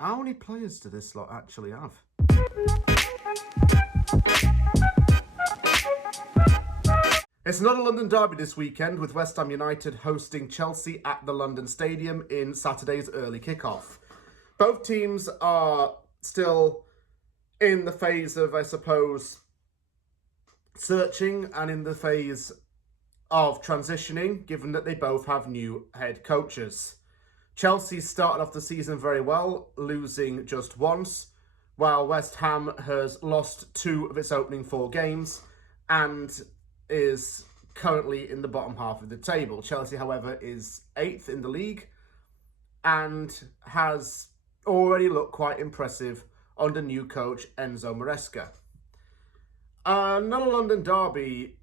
How many players do this lot actually have? It's another London derby this weekend, with West Ham United hosting Chelsea at the London Stadium in Saturday's early kickoff. Both teams are still in the phase of, I suppose, searching and in the phase of transitioning, given that they both have new head coaches. Chelsea started off the season very well, losing just once, while West Ham has lost 2 of its opening 4 games and is currently in the bottom half of the table. Chelsea, however, is 8th in the league and has already looked quite impressive under new coach Enzo Maresca. Another London derby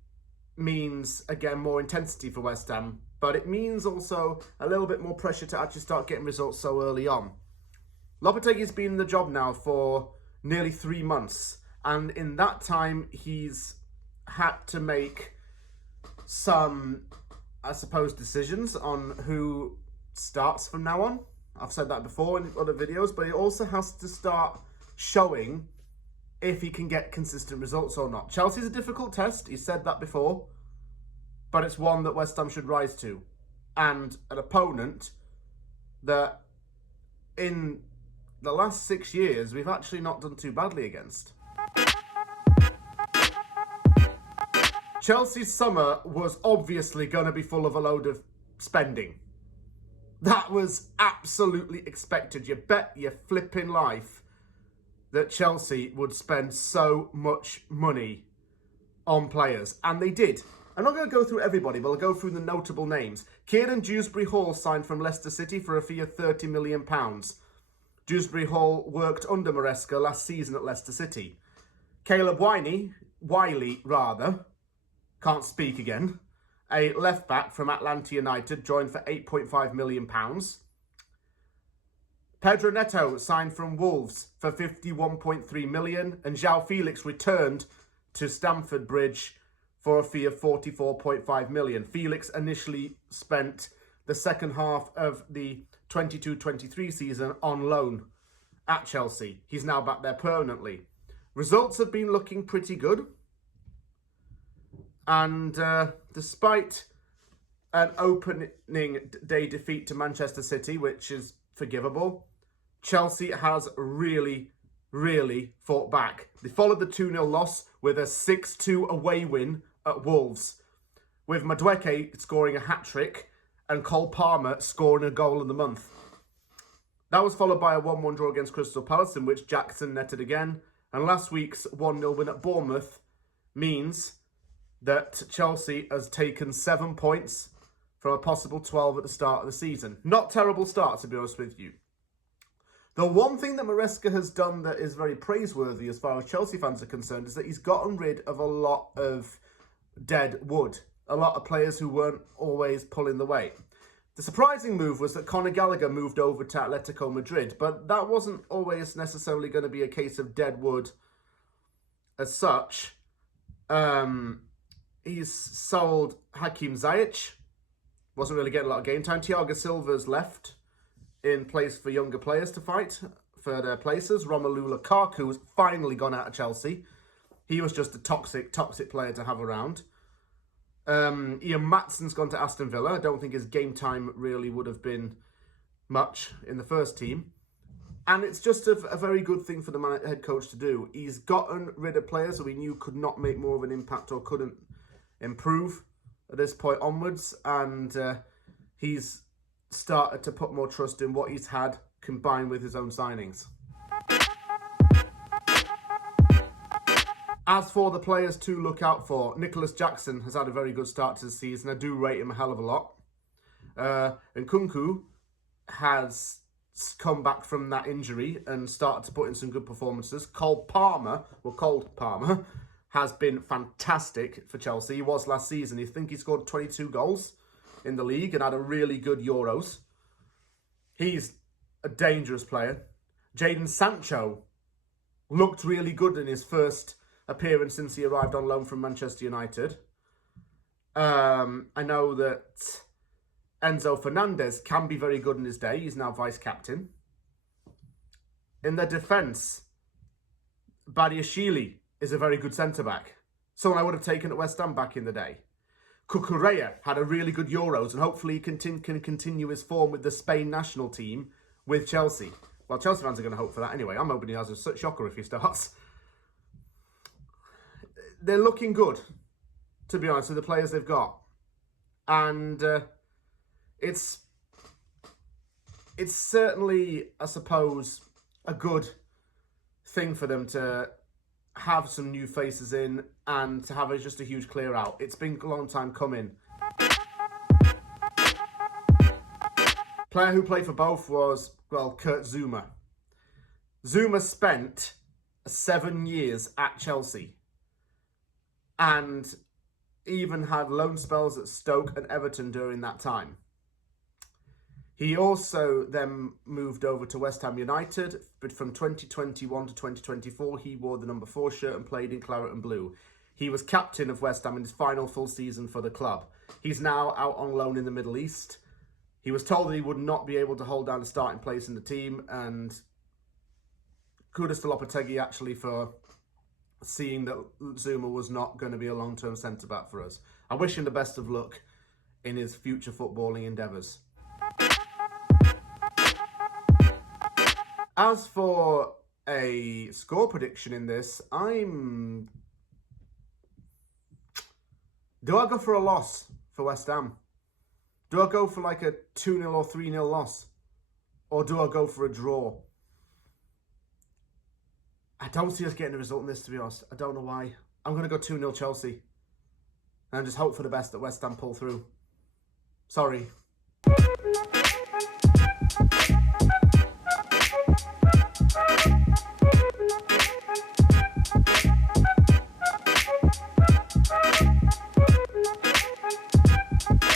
means, again, more intensity for West Ham, but it means also a little bit more pressure to actually start getting results so early on. Lopetegui's been in the job now for nearly 3 months, and in that time he's had to make some, I suppose, decisions on who starts from now on. I've said that before in other videos, but he also has to start showing if he can get consistent results or not. Chelsea's a difficult test, he said that before, but it's one that West Ham should rise to. And an opponent that in the last 6 years we've actually not done too badly against. Chelsea's summer was obviously going to be full of a load of spending. That was absolutely expected. You bet your flipping life that Chelsea would spend so much money on players. And they did. I'm not going to go through everybody, but I'll go through the notable names. Kieran Dewsbury-Hall signed from Leicester City for a fee of £30 million. Dewsbury-Hall worked under Maresca last season at Leicester City. Caleb Wiley, can't speak again, a left-back from Atlanta United, joined for £8.5 million. Pedro Neto signed from Wolves for £51.3 million, and João Felix returned to Stamford Bridge for a fee of £44.5 million. Felix initially spent the second half of the 22-23 season on loan at Chelsea. He's now back there permanently. Results have been looking pretty good. And despite an opening day defeat to Manchester City, which is forgivable, Chelsea has really fought back. They followed the 2-0 loss with a 6-2 away win at Wolves, with Madueke scoring a hat-trick and Cole Palmer scoring a goal in the month. That was followed by a 1-1 draw against Crystal Palace, in which Jackson netted again. And last week's 1-0 win at Bournemouth means that Chelsea has taken 7 points from a possible 12 at the start of the season. Not terrible start, to be honest with you. The one thing that Maresca has done that is very praiseworthy as far as Chelsea fans are concerned is that he's gotten rid of a lot of dead wood. A lot of players who weren't always pulling the weight. The surprising move was that Conor Gallagher moved over to Atletico Madrid, but that wasn't always necessarily going to be a case of dead wood as such. He's sold Hakim Ziyech. Wasn't really getting a lot of game time. Thiago Silva's left in place for younger players to fight for their places. Romelu Lukaku has finally gone out of Chelsea. He was just a toxic player to have around. Ian Matson's gone to Aston Villa. I don't think his game time really would have been much in the first team. And it's just a very good thing for the head coach to do. He's gotten rid of players who he knew could not make more of an impact or couldn't improve at this point onwards. And he's started to put more trust in what he's had combined with his own signings. As for the players to look out for, Nicholas Jackson has had a very good start to the season. I do rate him a hell of a lot. And Nkunku has come back from that injury and started to put in some good performances. Cole Palmer has been fantastic for Chelsea. He was last season. I think he scored 22 goals in the league and had a really good Euros. He's a dangerous player. Jadon Sancho looked really good in his first appearance since he arrived on loan from Manchester United. I know that Enzo Fernandez can be very good in his day. He's now vice captain. In their defence, Badiashile is a very good centre-back. Someone I would have taken at West Ham back in the day. Cucurella had a really good Euros, and hopefully he can continue his form with the Spain national team with Chelsea. Well, Chelsea fans are going to hope for that anyway. I'm hoping he has a shocker if he starts. They're looking good, to be honest, with the players they've got. And it's certainly, I suppose, a good thing for them to have some new faces in and to have just a huge clear out. It's been a long time coming. Player who played for both was, well, Kurt Zouma. Zouma spent 7 years at Chelsea and even had loan spells at Stoke and Everton during that time. He also then moved over to West Ham United, but from 2021 to 2024, he wore the number 4 shirt and played in claret and blue. He was captain of West Ham in his final full season for the club. He's now out on loan in the Middle East. He was told that he would not be able to hold down a starting place in the team, and kudos to Lopetegui actually for seeing that Zouma was not going to be a long-term centre-back for us. I wish him the best of luck in his future footballing endeavours. As for a score prediction in this, do I go for a loss for West Ham? Do I go for like a 2-0 or 3-0 loss? Or do I go for a draw? I don't see us getting a result in this, to be honest. I don't know why. I'm going to go 2-0 Chelsea. And just hope for the best that West Ham pull through. Sorry.